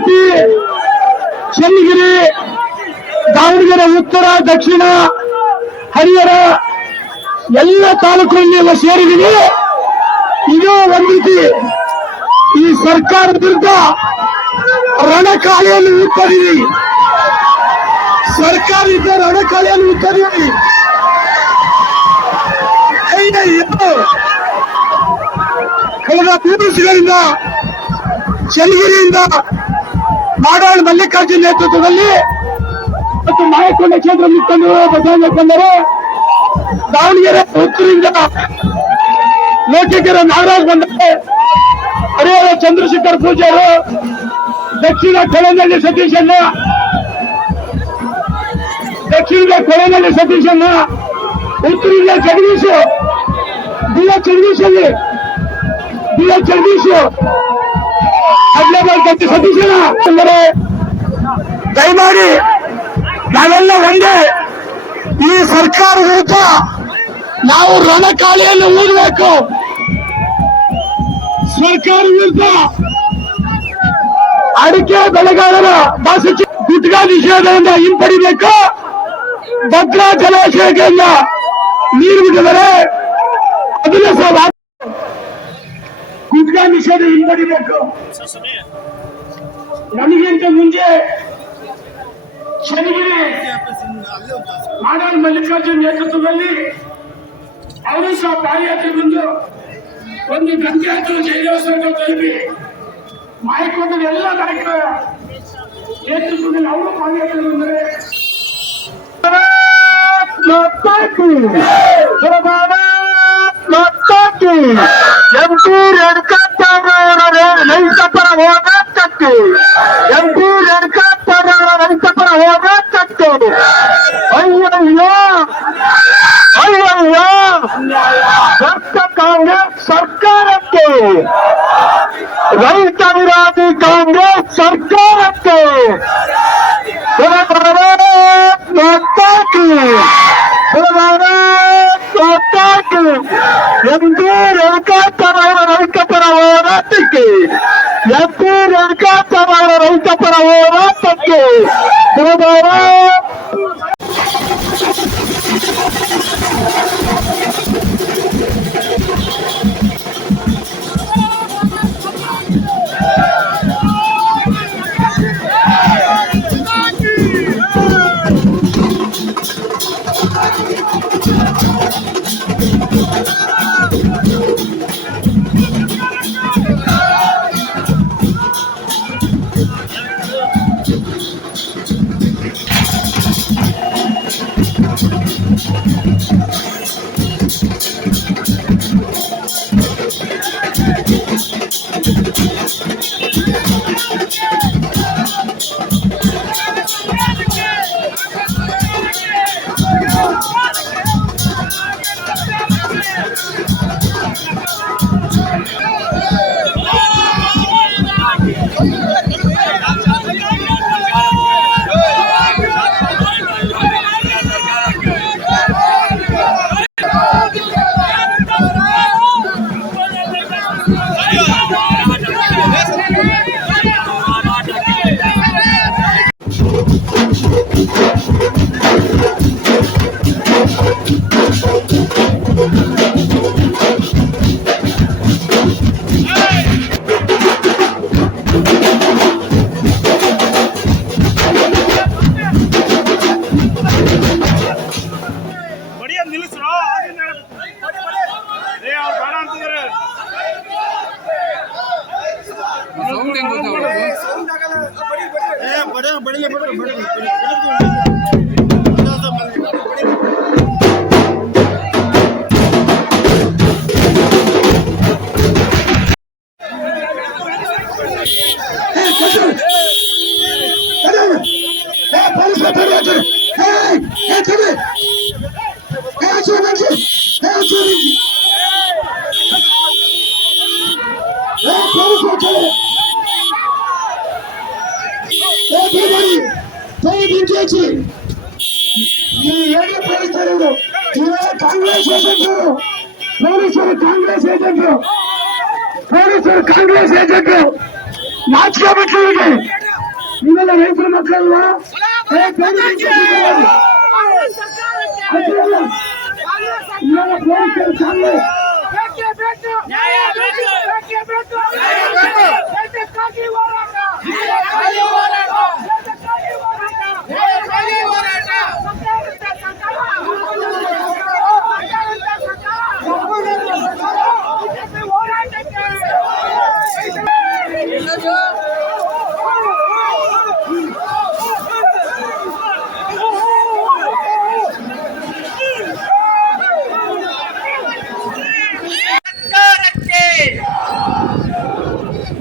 ಭದ್ರಾವತಿ, ಚನ್ನಗಿರಿ, ದಾವಣಗೆರೆ ಉತ್ತರ, ದಕ್ಷಿಣ, ಹರಿಹರ ಎಲ್ಲ ತಾಲೂಕುಗಳನ್ನೆಲ್ಲ ಸೇರಿದೀವಿ. ಇದು ಒಂದು ರೀತಿ ಈ ಸರ್ಕಾರದ ವಿರುದ್ಧ ರಣಕಾಳಿಯನ್ನು ಉತ್ತರಿವಿ. ಸರ್ಕಾರದಿಂದ ರಣಕಾಳಿಯನ್ನು ಉತ್ತರಿವಿ. ಕಳೆದ 3 ದಿವಸಗಳಿಂದ ಚನ್ನಗಿರಿಯಿಂದ ಮಾಡಾಳ್ ಮಲ್ಲಿಕಾರ್ಜುನ್ ನೇತೃತ್ವದಲ್ಲಿ ಮತ್ತು ಮಾಯಕೊಂಡ ಕ್ಷೇತ್ರ ಮುಖಂಡರು ಬಸವಣ್ಣ ಮುಖಂಡರು, ದಾವಣಗೆರೆ ಉತ್ತರದಿಂದ ಲೋಕೇಕೆರೆ ನಾಗರಾಜ್ ಬಂದರೆ, ಹರಿಹರ ಚಂದ್ರಶೇಖರ್ ಪೂಜಾರು, ದಕ್ಷಿಣ ಕೊಳನಹಳ್ಳಿ ಸತೀಶಣ್ಣ, ದಕ್ಷಿಣದ ಕೊಳನಹಳ್ಳಿ ಸತೀಶಣ್ಣ, ಉತ್ತರದಿಂದ ಜಗದೀಶ್, ಬಿ ಎಚ್ ಜಗದೀಶ್, ಹದಿನೈದು ಗಂಟೆ ಸತೀಶಣ್ಣ ಅಂದರೆ ದಯಮಾಡಿ ನಾವೆಲ್ಲ ಒಂದೇ. ಈ ಸರ್ಕಾರ ವಿರುದ್ಧ ನಾವು ರಣಕಾಳಿಯನ್ನು ಊದಬೇಕು. ಸರ್ಕಾರ ವಿರುದ್ಧ ಅಡಿಕೆ ಬೆಳೆಗಾರರ ಬಾಸಚಿ ಗುಟ್ಕಾ ನಿಷೇಧದಿಂದ ಹಿಂಪಡಿಬೇಕು. ಭದ್ರಾ ಜಲಾಶಯಗಳಿಂದ ನೀರು ಬಿಟ್ಟಿದ್ದಾರೆ, ಅದನ್ನ ಸಹ ಗುಟ್ಕಾ ನಿಷೇಧ ಹಿಂಪಡಿಬೇಕು. ನಮಗಿಂತ ಮುಂಚೆ ಚನ್ನಗಿರಿ ಮಾಡಾಳ್ ಮಲ್ಲಿಕಾರ್ಜುನ್ ನೇತೃತ್ವದಲ್ಲಿ ಅವರು ಸಹ ಪಾದಯಾತ್ರೆ ಬಂದು ಒಂದು ಗಂಟೆ ಜೈಲೋತ್ಸವ ತಲುಪಿ ಮಾಯಕೊಂಡ ಎಲ್ಲ ನಾಯಕರ ನೇತೃತ್ವದಲ್ಲಿ ಅವರು ಪಾದಯಾತ್ರೆ ಬಂದರೆ ಎಂಪಿ ರೇಣುಕಾಚಾರ್ಯವರ ರೈತ ಪರ ಹೋರಾಟಕ್ಕೆ, ಎಂಪಿ ರೇಣುಕಾಚಾರ್ಯವರ ರೈತ ಪರ ಹೋರಾಟಕ್ಕೆ ಅಯ್ಯಯ್ಯೋ ಅಯ್ಯಯ್ಯೋ ಭ್ರಷ್ಟ ಕಾಂಗ್ರೆಸ್ ಸರ್ಕಾರಕ್ಕೆ, ರೈತ ವಿರೋಧಿ ಕಾಂಗ್ರೆಸ್ ಸರ್ಕಾರಕ್ಕೆ ಎಂಪಿ ರೇಣುಕಾಚಾರ್ಯವರ ರೈತ ಪರ ಹೋರಾಟಕ್ಕೆ, ಎಂಪಿ ರೇಣುಕಾಚಾರ್ಯವರ ರೈತ ಪರ ಹೋರಾಟಕ್ಕೆ ಕಾಂಗ್ರೆಸ್ ಏಜೆಂಟರು ನಾಚಿಕೆ ಬಿಟ್ಟು ನೀವೆಲ್ಲ ರೈತರ ಮಕ್ಕಳಲ್ವಾ? ಇವೆಲ್ಲ ಪೊಲೀಸರು ಸಾಲು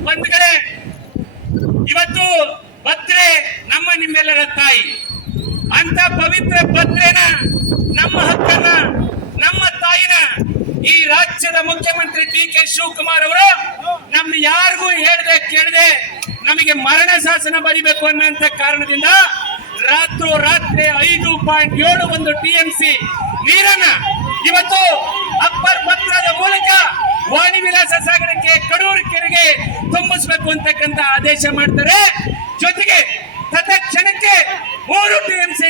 ಬಂಧುಗಳೇ, ಇವತ್ತು ಭದ್ರೆ ನಮ್ಮ ನಿಮ್ಮೆಲ್ಲರ ತಾಯಿ. ಅಂತ ಪವಿತ್ರ ಭದ್ರೆನ, ನಮ್ಮ ಹಕ್ಕನ್ನ, ನಮ್ಮ ತಾಯಿನ ಈ ರಾಜ್ಯದ ಮುಖ್ಯಮಂತ್ರಿ DK ಶಿವಕುಮಾರ್ ಅವರು ನಮ್ಮ ಯಾರಿಗೂ ಹೇಳ್ದೆ ಕೇಳದೆ ನಮಗೆ ಮರಣ ಶಾಸನ ಬರಿಬೇಕು ಅನ್ನೋಂಥ ಕಾರಣದಿಂದ ರಾತ್ರೋರಾತ್ರಿ 5.71 TMC ನೀರನ್ನ ಇವತ್ತು ಅಪ್ಪರ್ ಪತ್ರದ ಮೂಲಕ ವಾಣಿ ವಿಲಾಸ ಸಾಗರಕ್ಕೆ, ಕಡೂರು ಕೆರೆಗೆ ತುಂಬಿಸಬೇಕು ಅಂತಕ್ಕಂಥ ಆದೇಶ ಮಾಡ್ತಾರೆ. ಜೊತೆಗೆ ತತ್ಕ್ಷಣಕ್ಕೆ 3 TMC